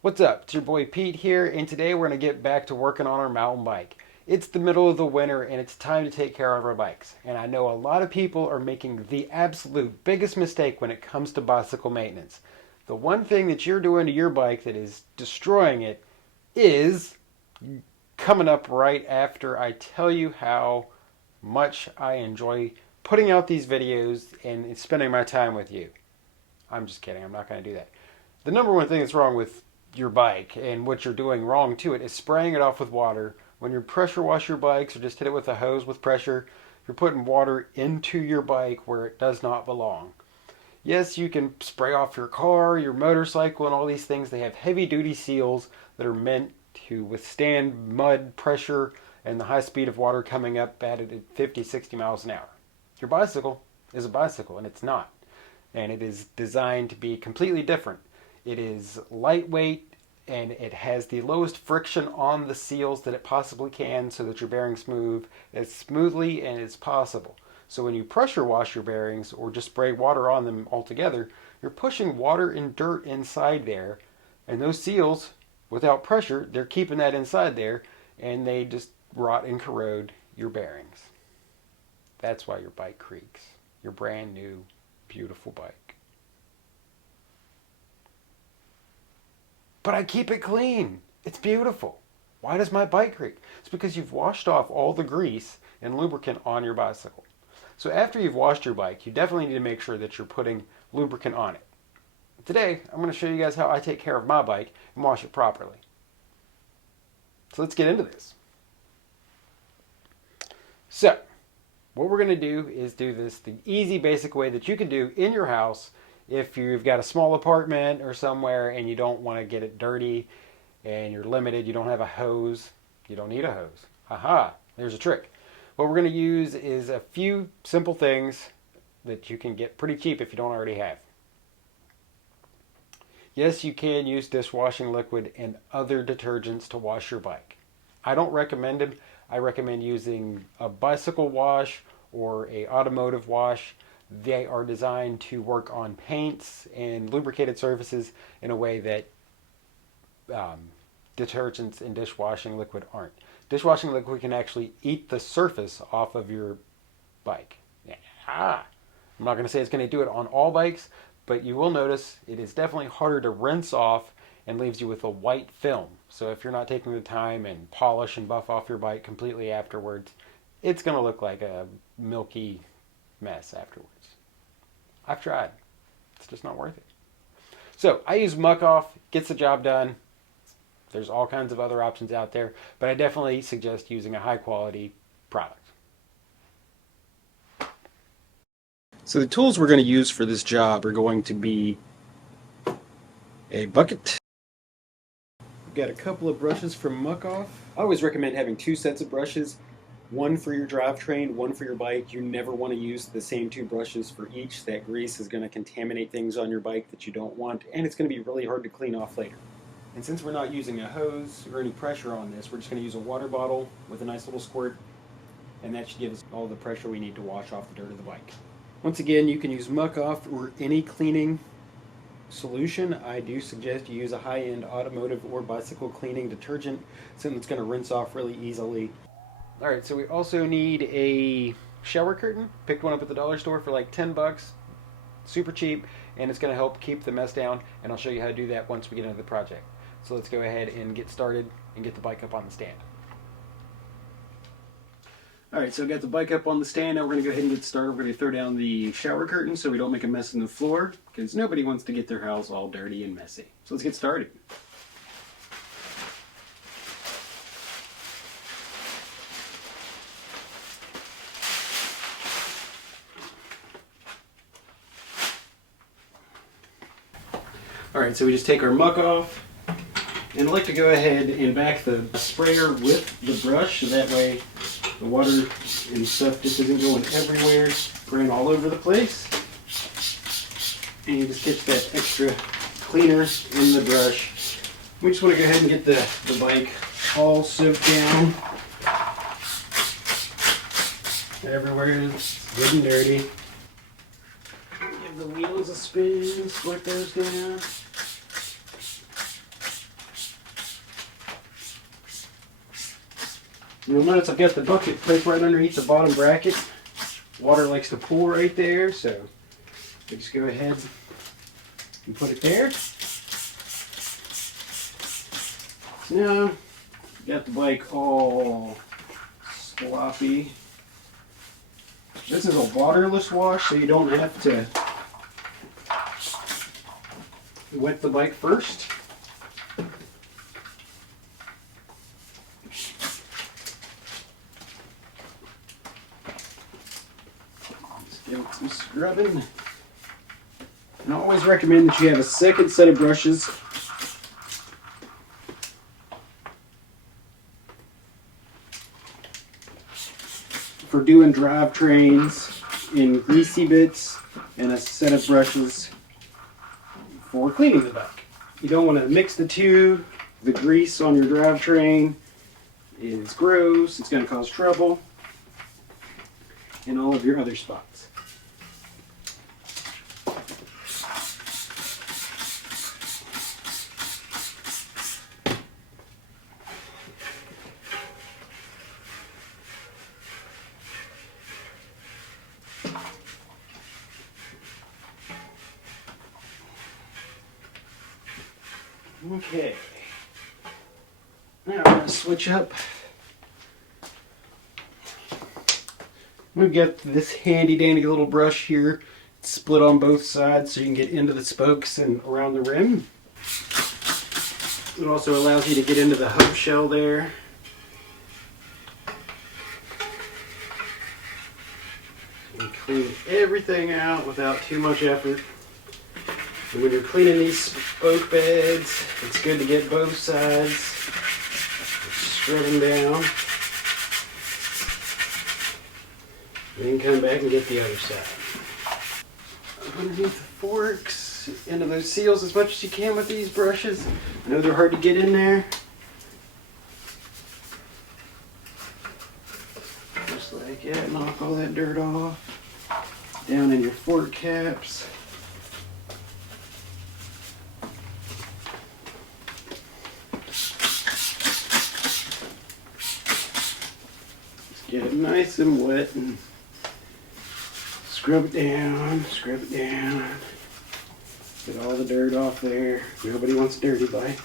What's up? It's your boy Pete here, and today we're going to get back to working on our mountain bike. It's the middle of the winter, and it's time to take care of our bikes. And I know a lot of people are making the absolute biggest mistake when it comes to bicycle maintenance. The one thing that you're doing to your bike that is destroying it is coming up right after I tell you how much I enjoy putting out these videos and spending my time with you. I'm just kidding. I'm not going to do that. The number one thing that's wrong with your bike and what you're doing wrong to it is spraying it off with water. When you pressure wash your bikes or just hit it with a hose with pressure, you're putting water into your bike where it does not belong. Yes, you can spray off your car, your motorcycle, and all these things. They have heavy duty seals that are meant to withstand mud, pressure, and the high speed of water coming up at it at 50, 60 miles an hour. Your bicycle is a bicycle, and it's not. And it is designed to be completely different. It is lightweight and it has the lowest friction on the seals that it possibly can so that your bearings move as smoothly and as possible. So when you pressure wash your bearings or just spray water on them altogether, you're pushing water and dirt inside there, and those seals, without pressure, they're keeping that inside there, and they just rot and corrode your bearings. That's why your bike creaks. Your brand new, beautiful bike. But I keep it clean. It's beautiful. Why does my bike creak? It's because you've washed off all the grease and lubricant on your bicycle. So after you've washed your bike, you definitely need to make sure that you're putting lubricant on it. Today, I'm going to show you guys how I take care of my bike and wash it properly. So let's get into this. So, what we're going to do is do this the easy, basic way that you can do in your house if you've got a small apartment or somewhere and you don't want to get it dirty and you're limited, you don't have a hose, you don't need a hose. Haha, there's a trick. What we're going to use is a few simple things that you can get pretty cheap if you don't already have. Yes, you can use dishwashing liquid and other detergents to wash your bike. I don't recommend them. I recommend using a bicycle wash or a automotive wash. They are designed to work on paints and lubricated surfaces in a way that detergents and dishwashing liquid aren't. Dishwashing liquid can actually eat the surface off of your bike. I'm not going to say it's going to do it on all bikes, but you will notice it is definitely harder to rinse off and leaves you with a white film. So if you're not taking the time and polish and buff off your bike completely afterwards, it's going to look like a milky mess afterwards. I've tried. It's just not worth it. So I use Muck Off. Gets the job done. There's all kinds of other options out there, but I definitely suggest using a high quality product. So the tools we're going to use for this job are going to be a bucket. We've got a couple of brushes from Muck Off. I always recommend having two sets of brushes. One for your drivetrain, one for your bike. You never want to use the same two brushes for each. That grease is going to contaminate things on your bike that you don't want, and it's going to be really hard to clean off later. And since we're not using a hose or any pressure on this, we're just going to use a water bottle with a nice little squirt, and that should give us all the pressure we need to wash off the dirt of the bike. Once again, you can use Muck Off or any cleaning solution. I do suggest you use a high-end automotive or bicycle cleaning detergent, something that's going to rinse off really easily. Alright, so we also need a shower curtain. Picked one up at the dollar store for like 10 bucks. Super cheap, and it's going to help keep the mess down, and I'll show you how to do that once we get into the project. So let's go ahead and get started and get the bike up on the stand. Alright, so I got the bike up on the stand. Now we're going to go ahead and get started. We're going to throw down the shower curtain so we don't make a mess in the floor, because nobody wants to get their house all dirty and messy. So let's get started. Alright, so we just take our muck off, and I like to go ahead and back the sprayer with the brush so that way the water and stuff just isn't going everywhere, spraying all over the place. And you just get that extra cleaner in the brush. We just want to go ahead and get the bike all soaked down. Everywhere is good and dirty. Give the wheels a spin, squirt those down. You'll notice I've got the bucket placed right underneath the bottom bracket. Water likes to pool right there, so we just go ahead and put it there. So now, got the bike all sloppy. This is a waterless wash, so you don't have to wet the bike first. Give it some scrubbing. And I always recommend that you have a second set of brushes for doing drivetrains in greasy bits, and a set of brushes for cleaning the bike. You don't want to mix the two. The grease on your drivetrain is gross. It's going to cause trouble in all of your other spots. Okay, now we're going to switch up. We've got this handy dandy little brush here. It's split on both sides so you can get into the spokes and around the rim. It also allows you to get into the hub shell there. And clean everything out without too much effort. And when you're cleaning these spoke beds, it's good to get both sides, scrub them down, and then come back and get the other side. Underneath the forks, into those seals as much as you can with these brushes. I know they're hard to get in there. Just like that, knock all that dirt off. Down in your fork caps. Get it nice and wet and scrub it down, get all the dirt off there. Nobody wants a dirty bike.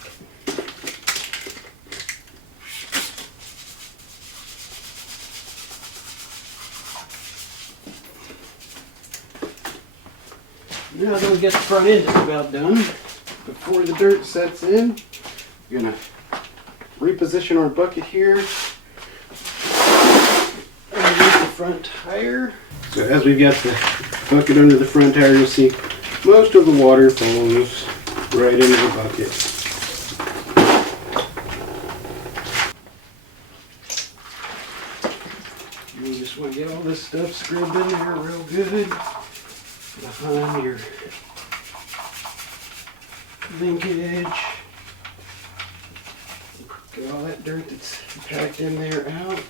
Now that we get the front end just about done, before the dirt sets in, we're going to reposition our bucket here. Front tire. So as we've got the bucket under the front tire, you'll see most of the water falls right into the bucket. You just want to get all this stuff scrubbed in there real good behind your linkage. Get all that dirt that's packed in there out.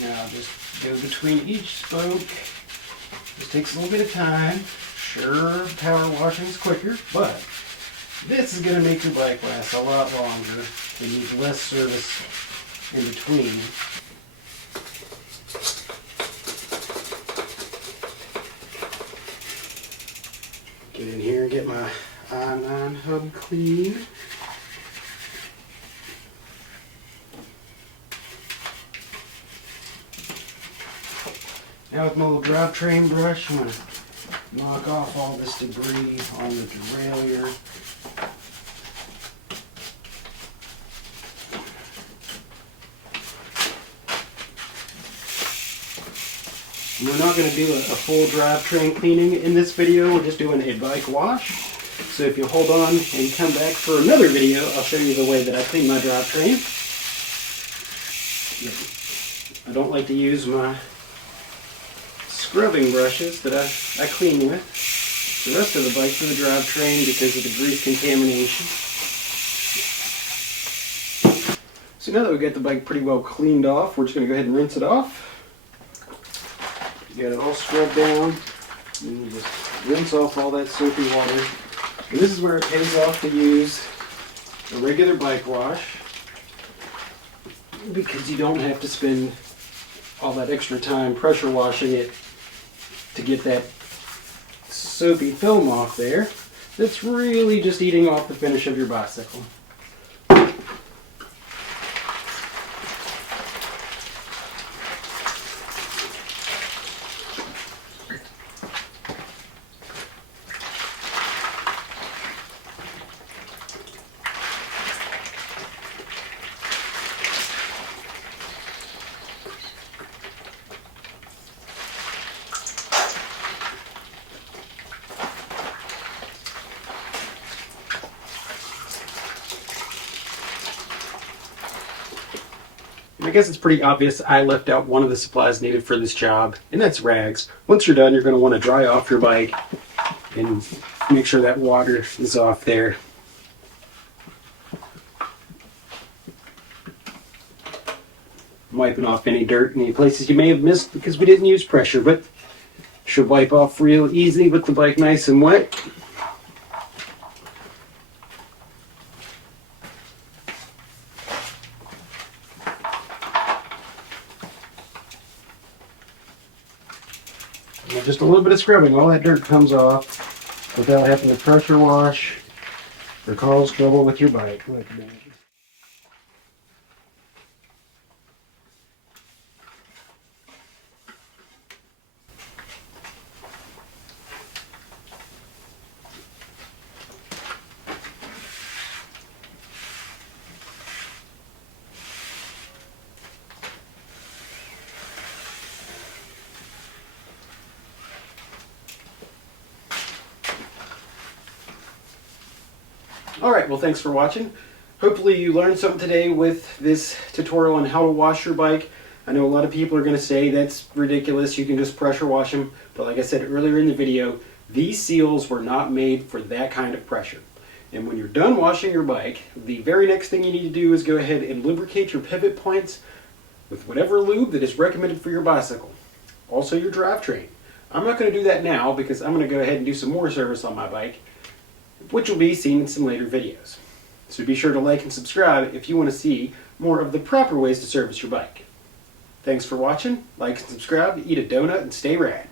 Now just go between each spoke. This takes a little bit of time. Sure, power washing is quicker, but this is going to make your bike last a lot longer. It needs less service in between. Get in here and get my i9 hub clean. Now with my little drivetrain brush, I'm going to knock off all this debris on the derailleur. We're not going to do a full drivetrain cleaning in this video. We're just doing a bike wash. So if you hold on and come back for another video, I'll show you the way that I clean my drivetrain. I don't like to use my scrubbing brushes that I clean with the rest of the bike for the drivetrain because of the grease contamination. So now that we've got the bike pretty well cleaned off, we're just going to go ahead and rinse it off. You got it all scrubbed down, and you just rinse off all that soapy water. And this is where it pays off to use a regular bike wash, because you don't have to spend all that extra time pressure washing it to get that soapy film off there. That's really just eating off the finish of your bicycle. I guess it's pretty obvious I left out one of the supplies needed for this job, and that's rags. Once you're done, you're going to want to dry off your bike and make sure that water is off there. Wiping off any dirt, any places you may have missed because we didn't use pressure, but should wipe off real easy with the bike nice and wet. Just a little bit of scrubbing, all that dirt comes off without having to pressure wash or cause trouble with your bike. Alright, well thanks for watching. Hopefully you learned something today with this tutorial on how to wash your bike. I know a lot of people are going to say that's ridiculous, you can just pressure wash them, but like I said earlier in the video, these seals were not made for that kind of pressure. And when you're done washing your bike, the very next thing you need to do is go ahead and lubricate your pivot points with whatever lube that is recommended for your bicycle. Also your drivetrain. I'm not going to do that now because I'm going to go ahead and do some more service on my bike, which will be seen in some later videos. So be sure to like and subscribe if you want to see more of the proper ways to service your bike. Thanks for watching, like and subscribe, eat a donut, and stay rad.